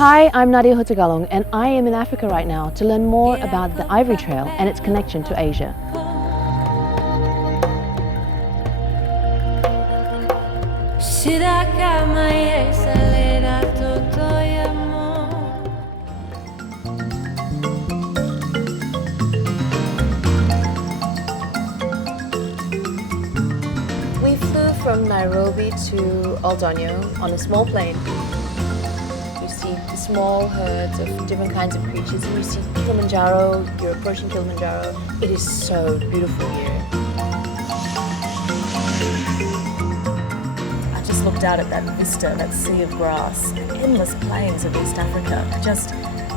Hi, I'm Nadya Hutagalung, and I am in Africa right now to learn more about the Ivory Trail and its connection to Asia. We flew from Nairobi to Oldonyo on a small plane. You see small herds of different kinds of creatures, and you see Kilimanjaro, you're approaching Kilimanjaro. It is so beautiful here. I just looked out at that vista, that sea of grass, endless plains of East Africa. It just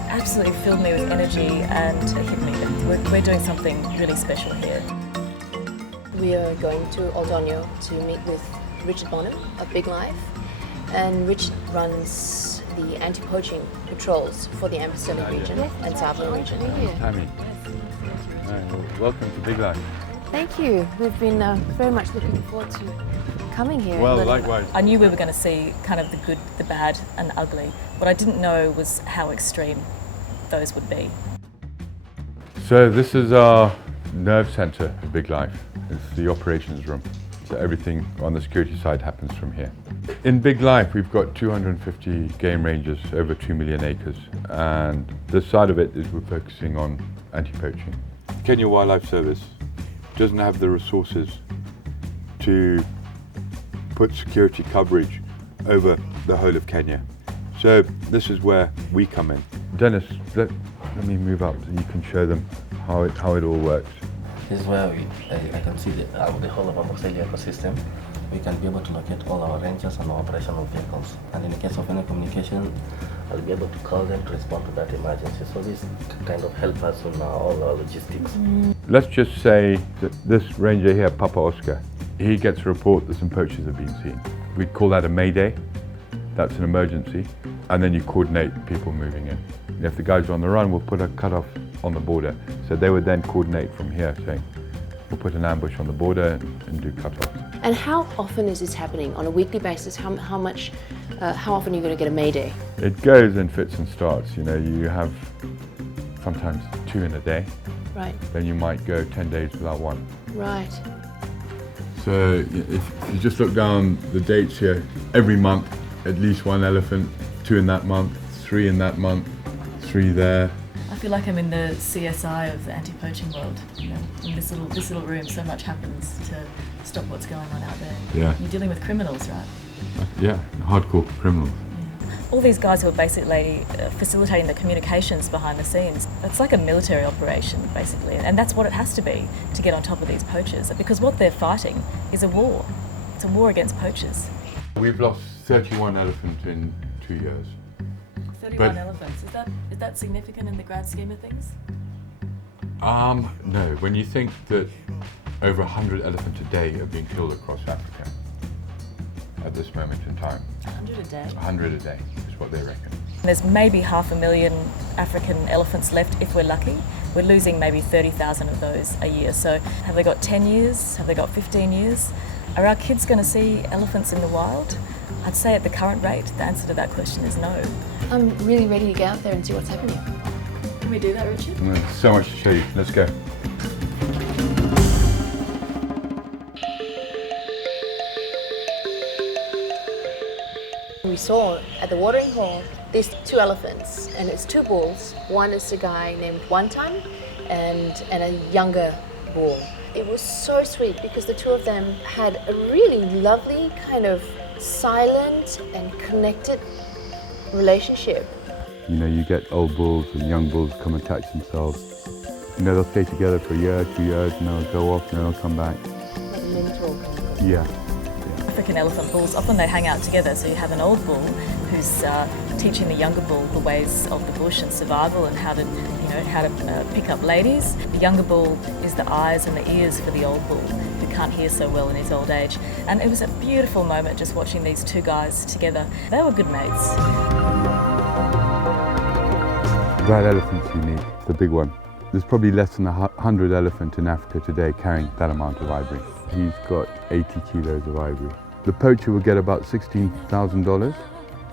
absolutely filled me with energy, and it hit me that we're doing something really special here. We are going to Oldonyo to meet with Richard Bonham of Big Life, and Richard runs the anti-poaching patrols for the Amazonian region and Southern region. Tammie, welcome to Big Life. Thank you. We've been very much looking forward to coming here. Well, likewise. I knew we were going to see kind of the good, the bad and the ugly. What I didn't know was how extreme those would be. So this is our nerve centre of Big Life. It's the operations room. So everything on the security side happens from here. In Big Life, we've got 250 game ranges, over 2 million acres. And this side of it is we're focusing on anti-poaching. Kenya Wildlife Service doesn't have the resources to put security coverage over the whole of Kenya. So this is where we come in. Dennis, let me move up so you can show them how it all works. This is where I can see the whole of our Moxellia ecosystem. We can be able to locate all our rangers and our operational vehicles. And in the case of any communication, I'll be able to call them to respond to that emergency. So this kind of help us in all our logistics. Let's just say that this ranger here, Papa Oscar, he gets a report that some poachers have been seen. We'd call that a mayday. That's an emergency. And then you coordinate people moving in. And if the guys are on the run, we'll put a cutoff on the border. So they would then coordinate from here, saying, we'll put an ambush on the border and do cutoffs. And how often is this happening? On a weekly basis? How often are you going to get a mayday? It goes in fits and starts. You know, you have sometimes 2 in a day. Right. Then you might go 10 days without one. Right. So if you just look down the dates here, every month, at least 1 elephant, 2 in that month, 3 in that month, 3 there. I feel like I'm in the CSI of the anti-poaching world. You know, in this little room, so much happens to stop what's going on out there. Yeah. You're dealing with criminals, right? Yeah, hardcore criminals. Yeah. All these guys who are basically facilitating the communications behind the scenes, it's like a military operation, basically. And that's what it has to be to get on top of these poachers. Because what they're fighting is a war. It's a war against poachers. We've lost 31 elephants in 2 years. 31 elephants. Is that significant in the grand scheme of things? No. When you think that over 100 elephants a day are being killed across Africa at this moment in time. 100 a day? 100 a day is what they reckon. There's maybe 500,000 African elephants left if we're lucky. We're losing maybe 30,000 of those a year. So have they got 10 years? Have they got 15 years? Are our kids going to see elephants in the wild? I'd say at the current rate, the answer to that question is no. I'm really ready to get out there and see what's happening. Can we do that, Richard? There's so much to show you. Let's go. We saw at the watering hole these 2 elephants, and it's 2 bulls. One is a guy named Wantan and a younger bull. It was so sweet because the 2 of them had a really lovely kind of silent and connected relationship. You know, you get old bulls and young bulls come attach themselves. You know, they'll stay together for a year, 2 years, and they'll go off and then they'll come back. Like a mentor. Yeah. African elephant bulls, often they hang out together. So you have an old bull who's teaching the younger bull the ways of the bush and survival and how to pick up ladies. The younger bull is the eyes and the ears for the old bull who can't hear so well in his old age. And it was a beautiful moment just watching these 2 guys together. They were good mates. That elephant's unique, the big one. There's probably less than 100 elephants in Africa today carrying that amount of ivory. He's got 80 kilos of ivory. The poacher will get about $16,000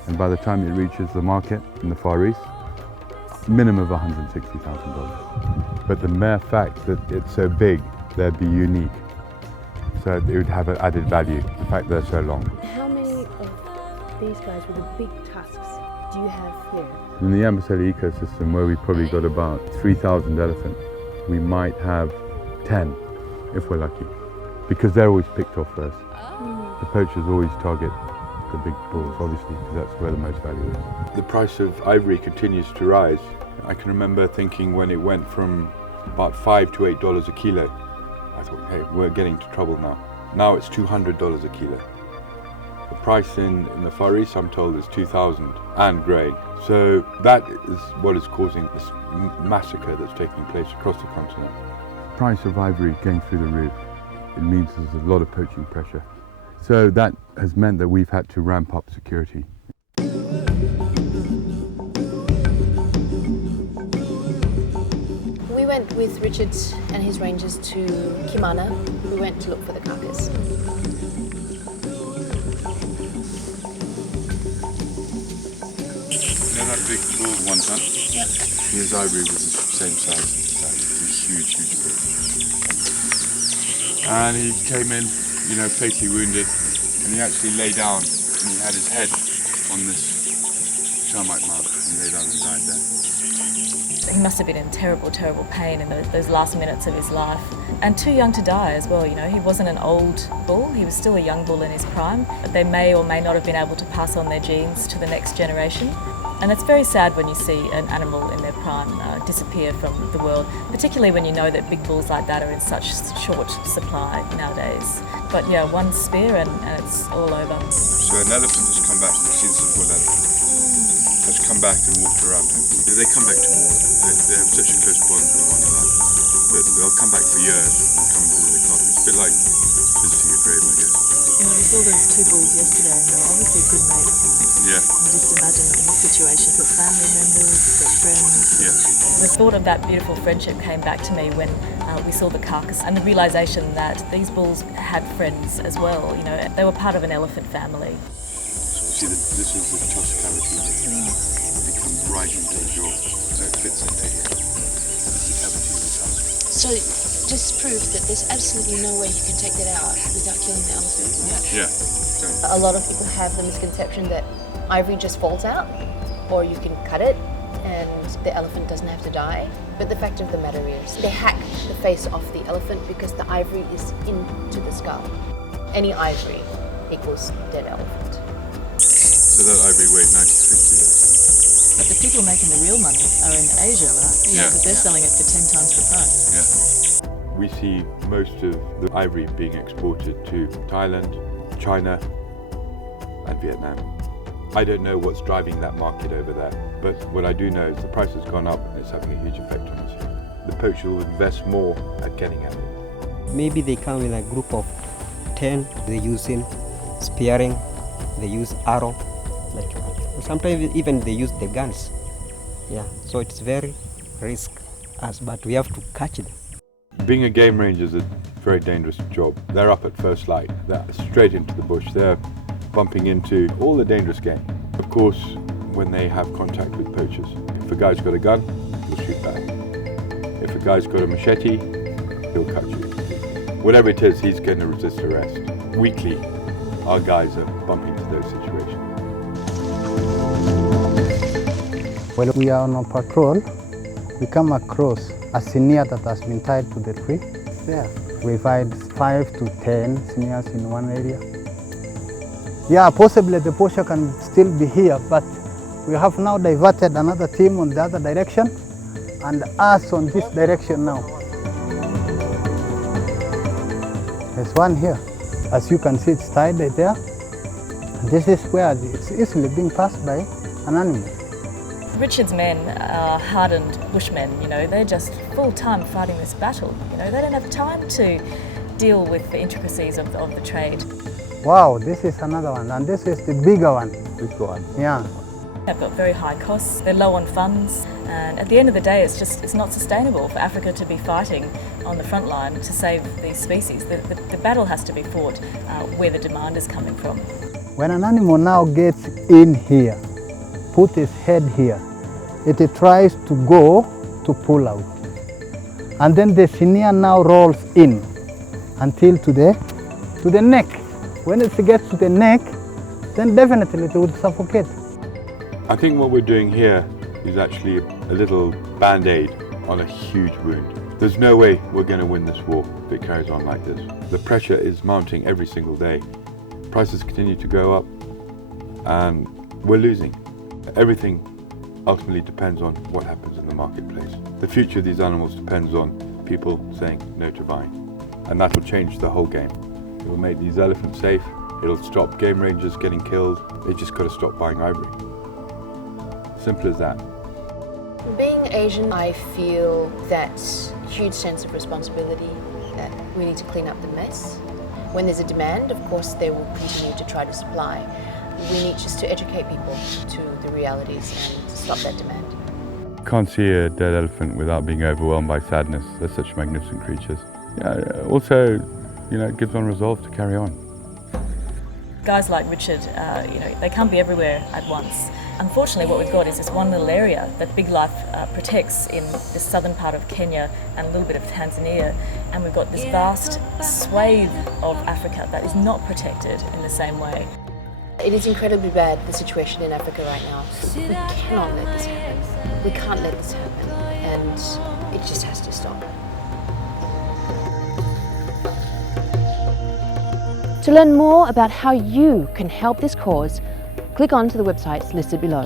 and by the time it reaches the market in the Far East, minimum of $160,000. But the mere fact that it's so big, they'd be unique. So it would have an added value, the fact they're so long. How many of these guys with the big tusks do you have here? In the Amboseli ecosystem, where we've probably got about 3,000 elephants, we might have 10, if we're lucky, because they're always picked off first. The poachers always target the big bulls, obviously, because that's where the most value is. The price of ivory continues to rise. I can remember thinking when it went from about $5 to $8 a kilo, I thought, hey, we're getting into trouble now. Now it's $200 a kilo. The price in the Far East, I'm told, is $2,000 and growing. So that is what is causing this massacre that's taking place across the continent. The price of ivory going through the roof, it means there's a lot of poaching pressure. So that has meant that we've had to ramp up security. We went with Richard and his rangers to Kimana. We went to look for the carcass. You know that big bull one ton? Yep. His ivory was the same size as that. It's a huge, huge bull. And he came in, you know, fatally wounded, and he actually lay down and he had his head on this termite mound and lay down and died there. He must have been in terrible, terrible pain in those last minutes of his life. And too young to die as well, you know. He wasn't an old bull, he was still a young bull in his prime. They may or may not have been able to pass on their genes to the next generation. And it's very sad when you see an animal in their prime disappear from the world, particularly when you know that big bulls like that are in such short supply nowadays. But yeah, one spear and it's all over. So an elephant has come back, we've seen some bull elephant, has come back and walked around him. They come back to more. They have such a close bond with one another that they'll come back for years and come and visit the carcass. It's a bit like visiting a grave, I guess. You know, we saw those two bulls yesterday and they were obviously good mates. Yeah. You just imagine in this situation, you've got family members, you've got friends. Yeah. The thought of that beautiful friendship came back to me when we saw the carcass and the realisation that these bulls had friends as well. You know, they were part of an elephant family. So see, this is the tusk cavity here. It comes right into the jaw, so it fits into here. It's the cavity of the tusk. So just proof that there's absolutely no way you can take that out without killing the elephant. Yeah. A lot of people have the misconception that ivory just falls out, or you can cut it and the elephant doesn't have to die. But the fact of the matter is, they hack the face off the elephant because the ivory is into the skull. Any ivory equals dead elephant. So that ivory weighed 93 kilos. But the people making the real money are in Asia, right? Yeah. Because they're selling it for 10 times the price. Yeah. We see most of the ivory being exported to Thailand, China, and Vietnam. I don't know what's driving that market over there, but what I do know is the price has gone up and it's having a huge effect on us here. The poacher will invest more at getting at it. Maybe they come in a group of 10, they're using spearing, they use arrow, like sometimes even they use the guns. Yeah, so it's very risky, but we have to catch them. Being a game ranger is a very dangerous job. They're up at first light, they're straight into the bush, they're bumping into all the dangerous game. Of course, when they have contact with poachers, if a guy's got a gun, he'll shoot back. If a guy's got a machete, he'll cut you. Whatever it is, he's going to resist arrest. Weekly, our guys are bumping into those situations. When we are on a patrol, we come across a senior that has been tied to the tree. Yeah, we find 5 to 10 seniors in one area. Yeah, possibly the poacher can still be here, but we have now diverted another team on the other direction and us on this direction now. There's one here. As you can see, it's tied right there. This is where it's easily being passed by an animal. Richard's men are hardened bushmen, you know, they're just full-time fighting this battle. You know, they don't have time to deal with the intricacies of the trade. Wow, this is another one, and this is the bigger one. Big one. Yeah. They've got very high costs, they're low on funds, and at the end of the day it's not sustainable for Africa to be fighting on the front line to save these species. The battle has to be fought where the demand is coming from. When an animal now gets in here, put its head here, it tries to go to pull out. And then the senior now rolls in until to the neck. When it gets to the neck, then definitely it would suffocate. I think what we're doing here is actually a little band-aid on a huge wound. There's no way we're going to win this war if it carries on like this. The pressure is mounting every single day. Prices continue to go up and we're losing. Everything ultimately depends on what happens in the marketplace. The future of these animals depends on people saying no to buying. And that will change the whole game. It will make these elephants safe. It'll stop game rangers getting killed. They just got to stop buying ivory. Simple as that. Being Asian, I feel that huge sense of responsibility that we need to clean up the mess. When there's a demand, of course, they will continue to try to supply. We need just to educate people to the realities and stop that demand. Can't see a dead elephant without being overwhelmed by sadness. They're such magnificent creatures. Yeah, also, it gives one resolve to carry on. Guys like Richard, they can't be everywhere at once. Unfortunately, what we've got is this one little area that Big Life protects in the southern part of Kenya and a little bit of Tanzania, and we've got this vast swathe of Africa that is not protected in the same way. It is incredibly bad, the situation in Africa right now. We cannot let this happen. We can't let this happen, and it just has to stop. To learn more about how you can help this cause, click on to the websites listed below.